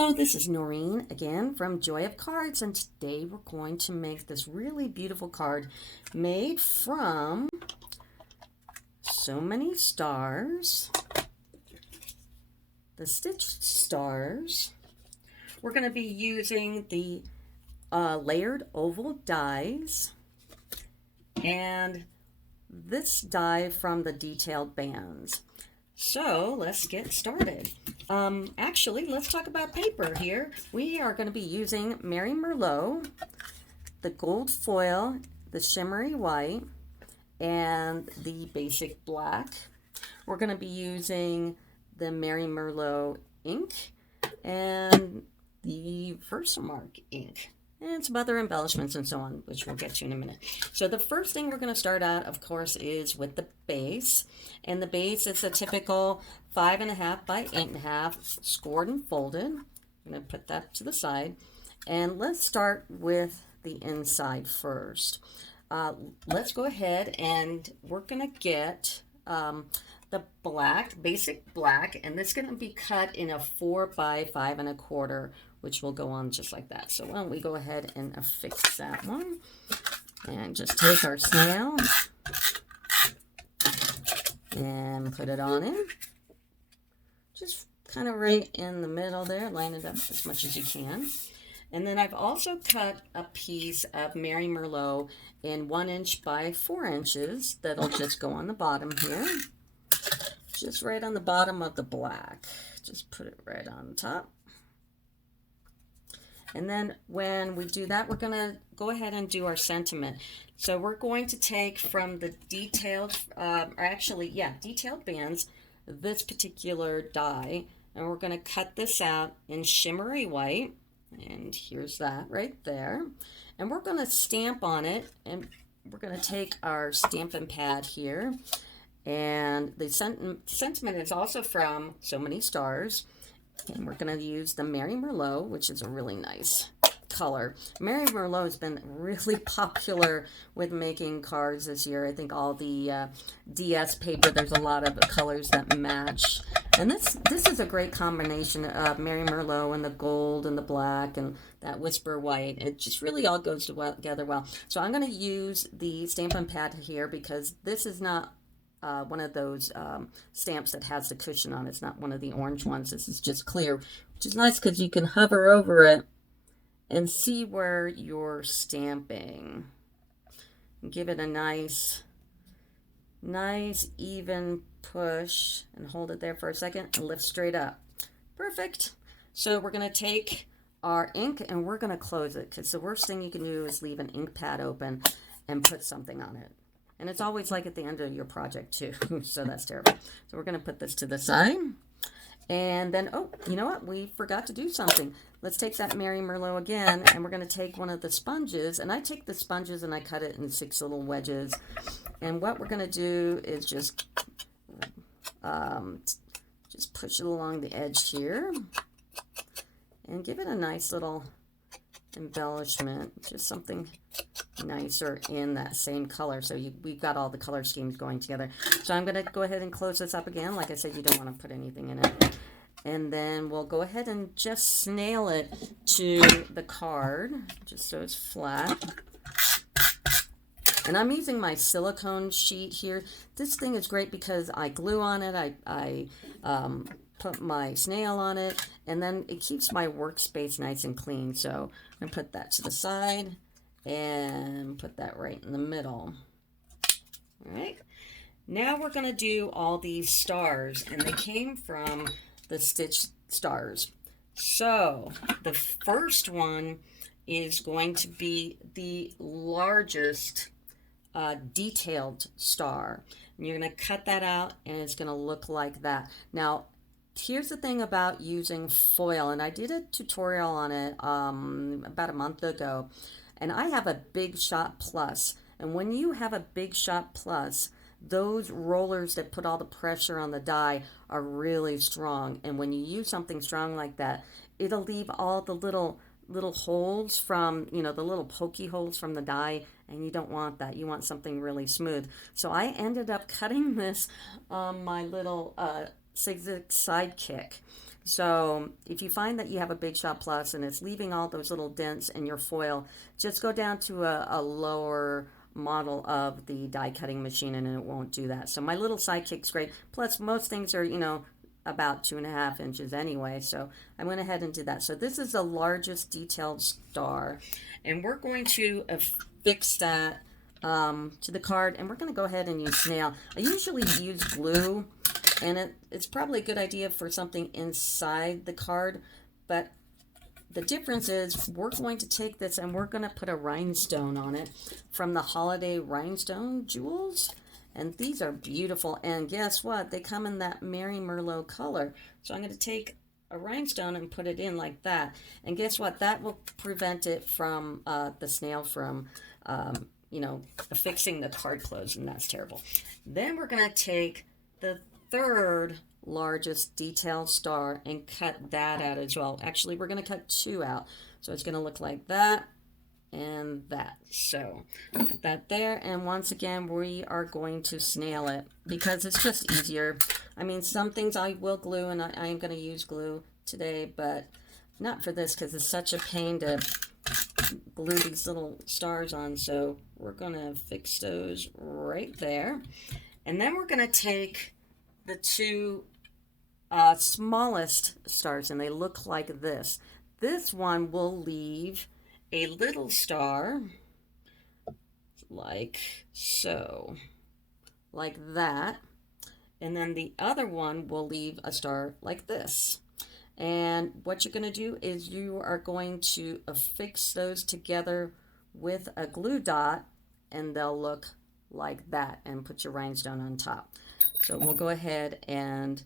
Hello, this is Noreen again from Joy of Cards, and today we're going to make this really beautiful card made from so many stars, the stitched stars. We're going to be using the layered oval dies and this die from the detailed bands. So let's get started. Actually, let's talk about paper here. We are going to be using Mary Merlot, the gold foil, the shimmery white, and the basic black. We're going to be using the Mary Merlot ink and the Versamark ink, and some other embellishments and so on, which we'll get to in a minute. So the first thing we're going to start out, of course, is with the base. And the base is a typical 5.5 by 8.5, scored and folded. I'm going to put that to the side. And let's start with the inside first. Let's go ahead and we're going to get the black, basic black, and this is going to be cut in a 4 by 5.25, which will go on just like that. So why don't we go ahead and affix that one, and just take our snail and put it on in, just kind of right in the middle there, line it up as much as you can. And then I've also cut a piece of Mary Merlot in 1 inch by 4 inches that'll just go on the bottom here, just right on the bottom of the black. Just put it right on top. And then when we do that, we're going to go ahead and do our sentiment. So we're going to take from the detailed, detailed bands, this particular die, and we're going to cut this out in shimmery white. And here's that right there. And we're going to stamp on it, and we're going to take our Stampin' pad here. And the sentiment is also from So Many Stars. And we're going to use the Mary Merlot, which is a really nice color. Mary Merlot has been really popular with making cards this year. I think all the DS paper, there's a lot of colors that match. And this is a great combination of Mary Merlot and the gold and the black and that whisper white. It just really all goes together well. So I'm going to use the Stampin' pad here because this is not one of those stamps that has the cushion on it. It's not one of the orange ones. This is just clear, which is nice because you can hover over it and see where you're stamping. Give it a nice even push and hold it there for a second and lift straight up. Perfect. So we're going to take our ink and we're going to close it because the worst thing you can do is leave an ink pad open and put something on it. And it's always like at the end of your project too, so that's terrible. So we're going to put this to the side. And then, oh, you know what? We forgot to do something. Let's take that Mary Merlot again, and we're going to take one of the sponges. And I take the sponges and I cut it in 6 little wedges. And what we're going to do is just push it along the edge here. And give it a nice little embellishment, just something nicer in that same color. So we've got all the color schemes going together. So I'm going to go ahead and close this up again. Like I said, you don't want to put anything in it. And then we'll go ahead and just snail it to the card, just so it's flat. And I'm using my silicone sheet here. This thing is great because I glue on it. I put my snail on it, and then it keeps my workspace nice and clean. So I'm going to put that to the side and put that right in the middle. All right. Now we're going to do all these stars, and they came from the stitched stars. So the first one is going to be the largest detailed star. And you're going to cut that out, and it's going to look like that. Now, here's the thing about using foil, and I did a tutorial on it about a month ago, and I have a Big Shot Plus. And when you have a Big Shot Plus, those rollers that put all the pressure on the die are really strong. And when you use something strong like that, it'll leave all the little holes from, the little pokey holes from the die, and you don't want that. You want something really smooth. So I ended up cutting this on my little Sidekick. So if you find that you have a Big Shot Plus and it's leaving all those little dents in your foil, just go down to a lower model of the die cutting machine and it won't do that. So my little Sidekick's great. Plus most things are, you know, about 2.5 inches anyway, so I went ahead and did that. So this is the largest detailed star, and we're going to affix that to the card, and we're going to go ahead and use snail. I usually use glue, and it's probably a good idea for something inside the card, but the difference is we're going to take this and we're going to put a rhinestone on it from the Holiday Rhinestone Jewels. And these are beautiful, and guess what? They come in that Merry Merlot color. So I'm going to take a rhinestone and put it in like that. And guess what? That will prevent it from, the snail from, you know, affixing the card closed, and that's terrible. Then we're going to take the third largest detailed star and cut that out as well. Actually, we're going to cut 2 out. So it's going to look like that and that. So put that there, and once again we are going to snail it because it's just easier. I mean, some things I will glue, and I am going to use glue today, but not for this because it's such a pain to glue these little stars on. So we're going to fix those right there, and then we're going to take the 2 smallest stars, and they look like this. This one will leave a little star like so, like that, and then the other one will leave a star like this. And what you're going to do is you are going to affix those together with a glue dot, and they'll look like that, and put your rhinestone on top. So we'll go ahead and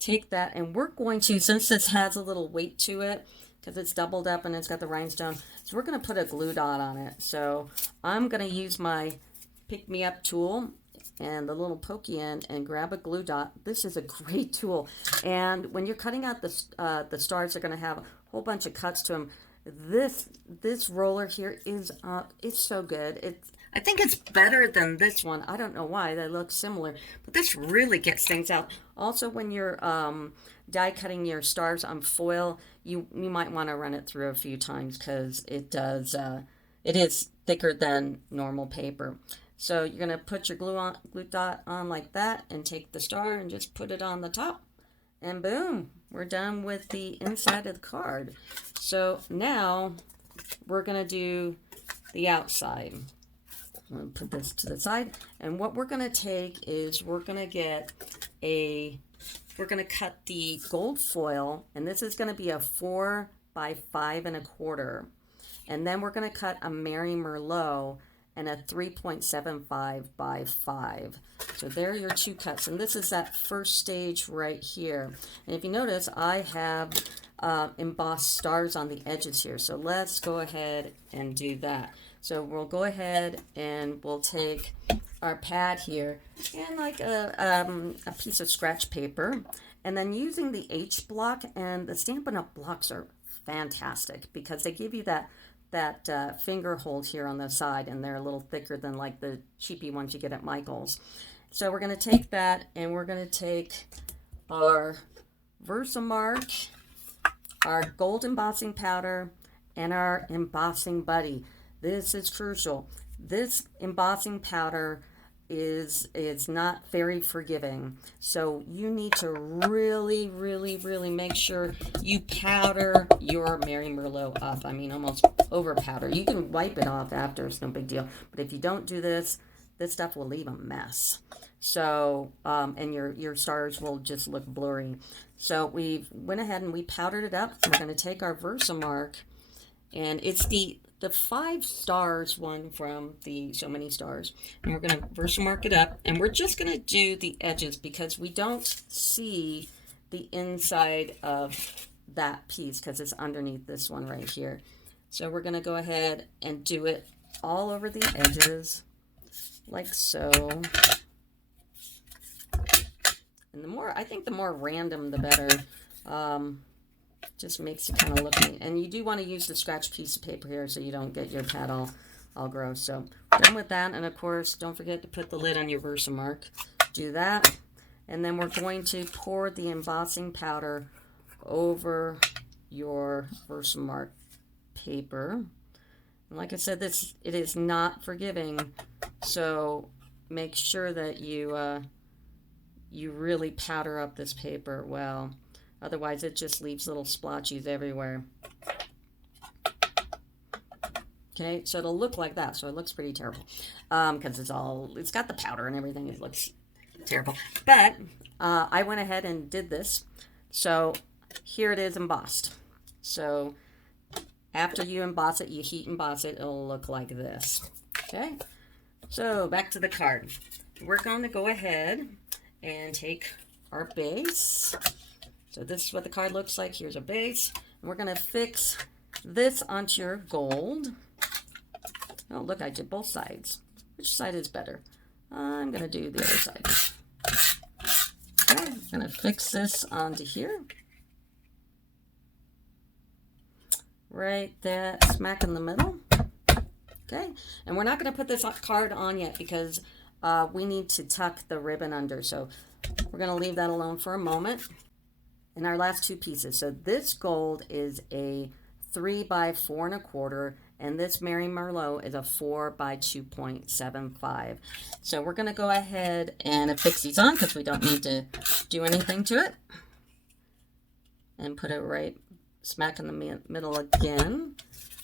take that, and we're going to, since this has a little weight to it, because it's doubled up and it's got the rhinestone, so we're going to put a glue dot on it. So I'm going to use my pick-me-up tool and the little pokey end and grab a glue dot. This is a great tool, and when you're cutting out the stars, they're going to have a whole bunch of cuts to them. This roller here is it's so good. I think it's better than this one. I don't know why, they look similar, but this really gets things out. Also, when you're die cutting your stars on foil, you might want to run it through a few times because it is thicker than normal paper. So you're going to put your glue dot on like that, and take the star and just put it on the top, and boom, we're done with the inside of the card. So now we're going to do the outside. I'm going to put this to the side, and what we're going to take is we're going to cut the gold foil, and this is going to be a 4 by 5 1/4, and then we're going to cut a Merry Merlot and a 3.75 by 5. So there are your 2 cuts, and this is that first stage right here. And if you notice, I have embossed stars on the edges here, so let's go ahead and do that. So we'll go ahead and we'll take our pad here and like a piece of scratch paper, and then using the H block, and the Stampin' Up! Blocks are fantastic because they give you that finger hold here on the side, and they're a little thicker than like the cheapy ones you get at Michael's. So we're going to take that, and we're going to take our Versamark, our gold embossing powder, and our embossing buddy. This is crucial. This embossing powder is not very forgiving, so you need to really make sure you powder your Merry Merlot up. I mean, almost over powder. You can wipe it off after, it's no big deal, but if you don't do this, this stuff will leave a mess. So and your stars will just look blurry. So we went ahead and we powdered it up. We're going to take our Versamark, and it's the 5 stars one from the So Many Stars, and we're going to Versamark it up, and we're just going to do the edges because we don't see the inside of that piece because it's underneath this one right here. So we're going to go ahead and do it all over the edges like so. And I think the more random the better. Just makes it kind of look neat. And you do want to use the scratch piece of paper here so you don't get your pad all gross. So done with that, and of course don't forget to put the lid on your Versamark. Do that, and then we're going to pour the embossing powder over your Versamark paper. And like I said, it is not forgiving, so make sure that you really powder up this paper well. Otherwise, it just leaves little splotches everywhere. Okay, so it'll look like that. So it looks pretty terrible because it's got the powder and everything. It looks terrible. But I went ahead and did this. So here it is embossed. So after you emboss it, you heat emboss it, it'll look like this. Okay, so back to the card. We're going to go ahead and take our base. So this is what the card looks like. Here's a base. And we're going to fix this onto your gold. Oh, look, I did both sides. Which side is better? I'm going to do the other side. Okay, I'm going to fix this onto here. Right there, smack in the middle. Okay, and we're not going to put this card on yet because we need to tuck the ribbon under. So we're going to leave that alone for a moment. And our last two pieces. So this gold is a 3 by 4 1/4, and this Mary Merlot is a 4 by 2.75. So we're going to go ahead and fix these on because we don't need to do anything to it. And put it right smack in the middle again.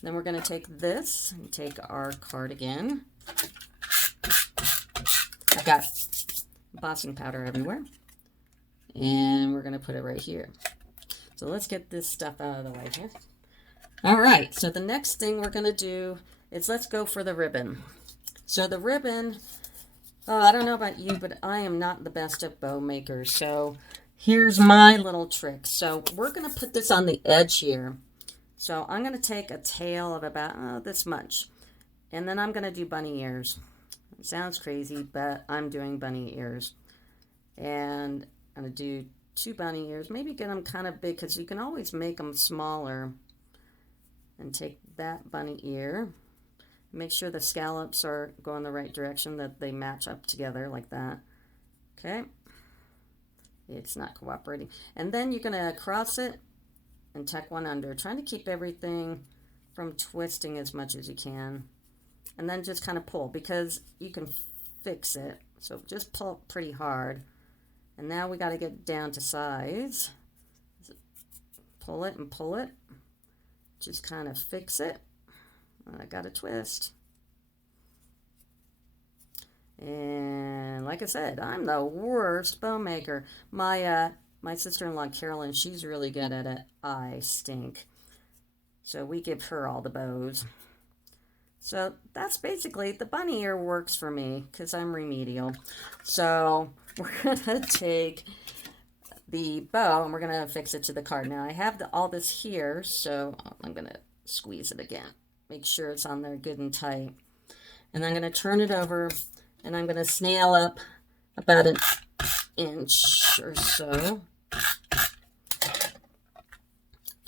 Then we're going to take this and take our card again. I've got embossing powder everywhere. And we're going to put it right here. So let's get this stuff out of the way here. All right, so the next thing we're going to do is let's go for the ribbon. So the ribbon, I don't know about you, but I am not the best at bow makers. So here's my little trick. So we're going to put this on the edge here. So I'm going to take a tail of about this much. And then I'm going to do bunny ears. It sounds crazy, but I'm doing bunny ears. And I'm going to do 2 bunny ears. Maybe get them kind of big because you can always make them smaller. And take that bunny ear. Make sure the scallops are going the right direction, that they match up together like that. Okay. It's not cooperating. And then you're going to cross it and tuck one under. Trying to keep everything from twisting as much as you can. And then just kind of pull because you can fix it. So just pull pretty hard. And now we got to get down to size. Pull it and pull it. Just kind of fix it. I got to twist. And like I said, I'm the worst bow maker. My sister-in-law Carolyn, she's really good at it. I stink. So we give her all the bows. So that's basically, the bunny ear works for me because I'm remedial. So we're going to take the bow and we're going to fix it to the card. Now I have all this here, so I'm going to squeeze it again. Make sure it's on there good and tight. And I'm going to turn it over and I'm going to snail up about an inch or so.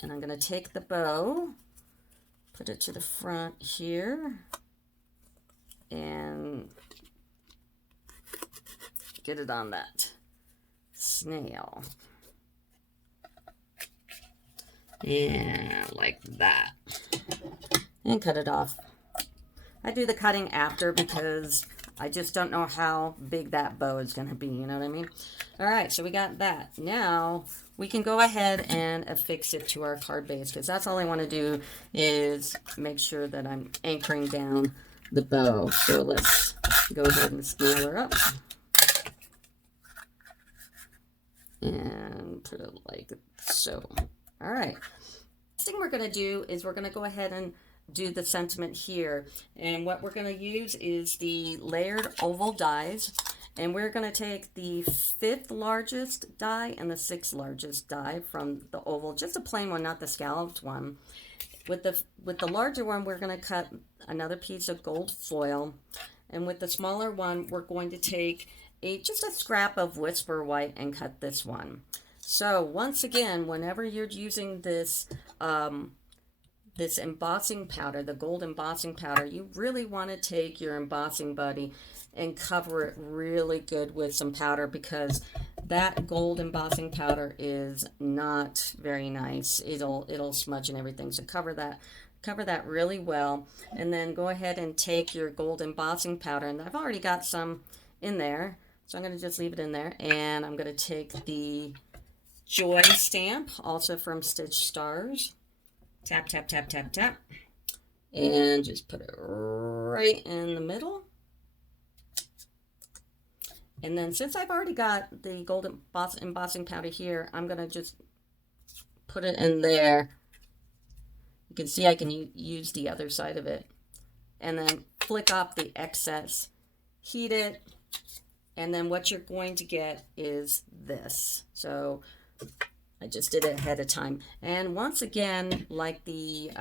And I'm going to take the bow, put it to the front here, and get it on that snail. And like that. And cut it off. I do the cutting after because I just don't know how big that bow is going to be, you know what I mean? All right, so we got that. Now we can go ahead and affix it to our card base because that's all I want to do is make sure that I'm anchoring down the bow. So let's go ahead and scale her up. And put it like so. All right. Next thing we're going to do is we're going to go ahead and do the sentiment here. And what we're going to use is the layered oval dies. And we're going to take the 5th largest die and the 6th largest die from the oval, just a plain one, not the scalloped one. With the larger one, we're going to cut another piece of gold foil. And with the smaller one, we're going to take just a scrap of Whisper White and cut this one. So once again, whenever you're using this this embossing powder, the gold embossing powder, you really want to take your embossing buddy and cover it really good with some powder because that gold embossing powder is not very nice. It'll smudge and everything. So cover that really well, and then go ahead and take your gold embossing powder, and I've already got some in there, so I'm going to just leave it in there, and I'm going to take the Joy stamp, also from Stitch Stars. Tap, tap, tap, tap, tap, and just put it right in the middle. And then since I've already got the gold embossing powder here, I'm going to just put it in there. You can see I can use the other side of it. And then flick off the excess, heat it, and then what you're going to get is this. So I just did it ahead of time. And once again, like the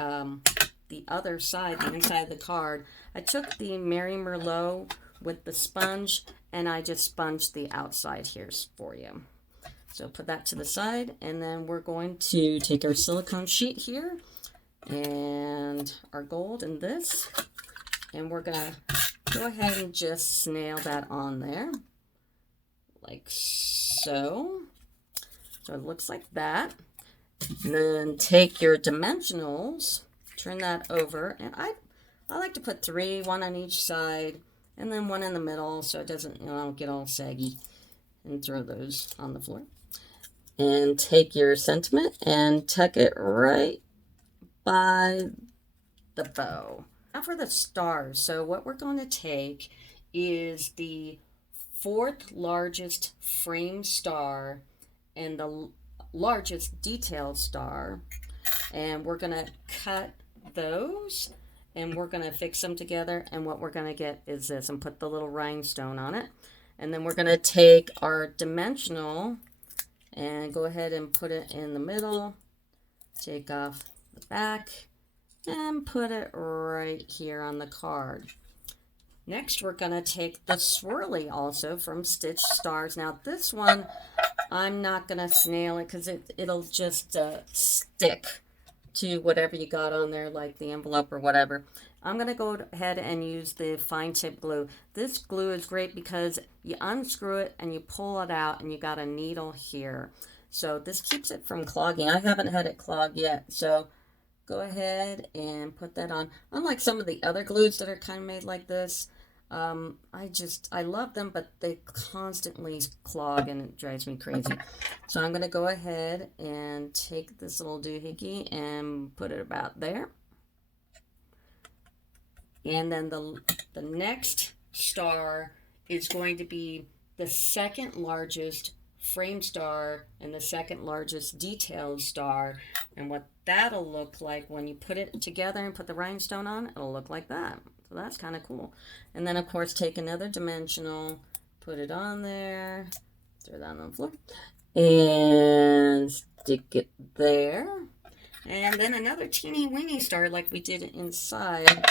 other side, the inside of the card, I took the Mary Merlot with the sponge, and I just sponged the outside here for you. So put that to the side, and then we're going to take our silicone sheet here and our gold in this, and we're gonna go ahead and just snail that on there like so. So it looks like that. And then take your dimensionals, turn that over, and I like to put 3, 1 on each side, and then 1 in the middle, so it doesn't, get all saggy, and throw those on the floor. And take your sentiment and tuck it right by the bow. Now for the stars. So what we're going to take is the 4th largest frame star and the largest detailed star, and we're going to cut those, and we're going to fix them together, and what we're going to get is this, and put the little rhinestone on it. And then we're going to take our dimensional and go ahead and put it in the middle, take off the back, and put it right here on the card. Next, we're going to take the swirly, also from Stitch Stars. Now this one, I'm not going to snail it because it'll just stick to whatever you got on there, like the envelope or whatever. I'm going to go ahead and use the fine tip glue. This glue is great because you unscrew it and you pull it out, and you got a needle here. So this keeps it from clogging. I haven't had it clog yet, so go ahead and put that on. Unlike some of the other glues that are kind of made like this, I love them, but they constantly clog and it drives me crazy. So I'm going to go ahead and take this little doohickey and put it about there. And then the next star is going to be the 2nd largest frame star and the 2nd largest detailed star. And what that'll look like when you put it together and put the rhinestone on, it'll look like that. So that's kind of cool. And then, of course, take another dimensional, put it on there, throw that on the floor, and stick it there. And then another teeny weeny star like we did inside.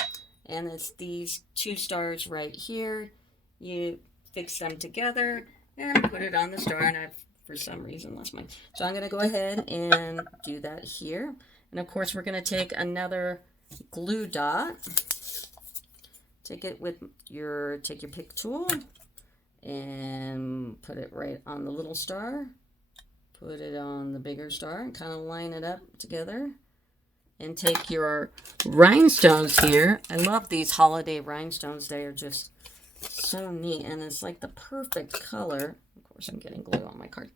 And it's these 2 stars right here. You fix them together and put it on the star. And I've, for some reason, lost mine. So I'm going to go ahead and do that here. And, of course, we're going to take another glue dot. Take it with your pick tool and put it right on the little star. Put it on the bigger star and kind of line it up together. And take your rhinestones here. I love these holiday rhinestones. They are just so neat, and it's like the perfect color. Of course, I'm getting glue on my card.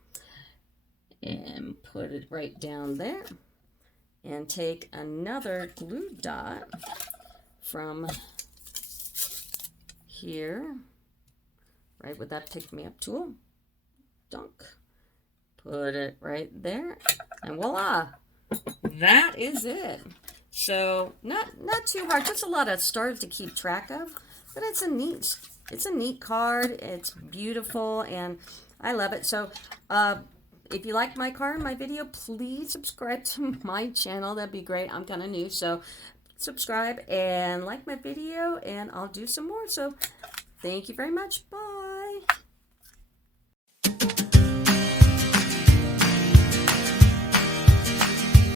And put it right down there. And take another glue dot from here, right with that pick-me-up tool. Dunk. Put it right there, and voila! That is it. So not too hard, just a lot of stars to keep track of, but it's a neat card. It's beautiful, and I love it. So if you like my card, my video, please subscribe to my channel. That'd be great. I'm kind of new, so subscribe and like my video, and I'll do some more. So thank you very much. Bye.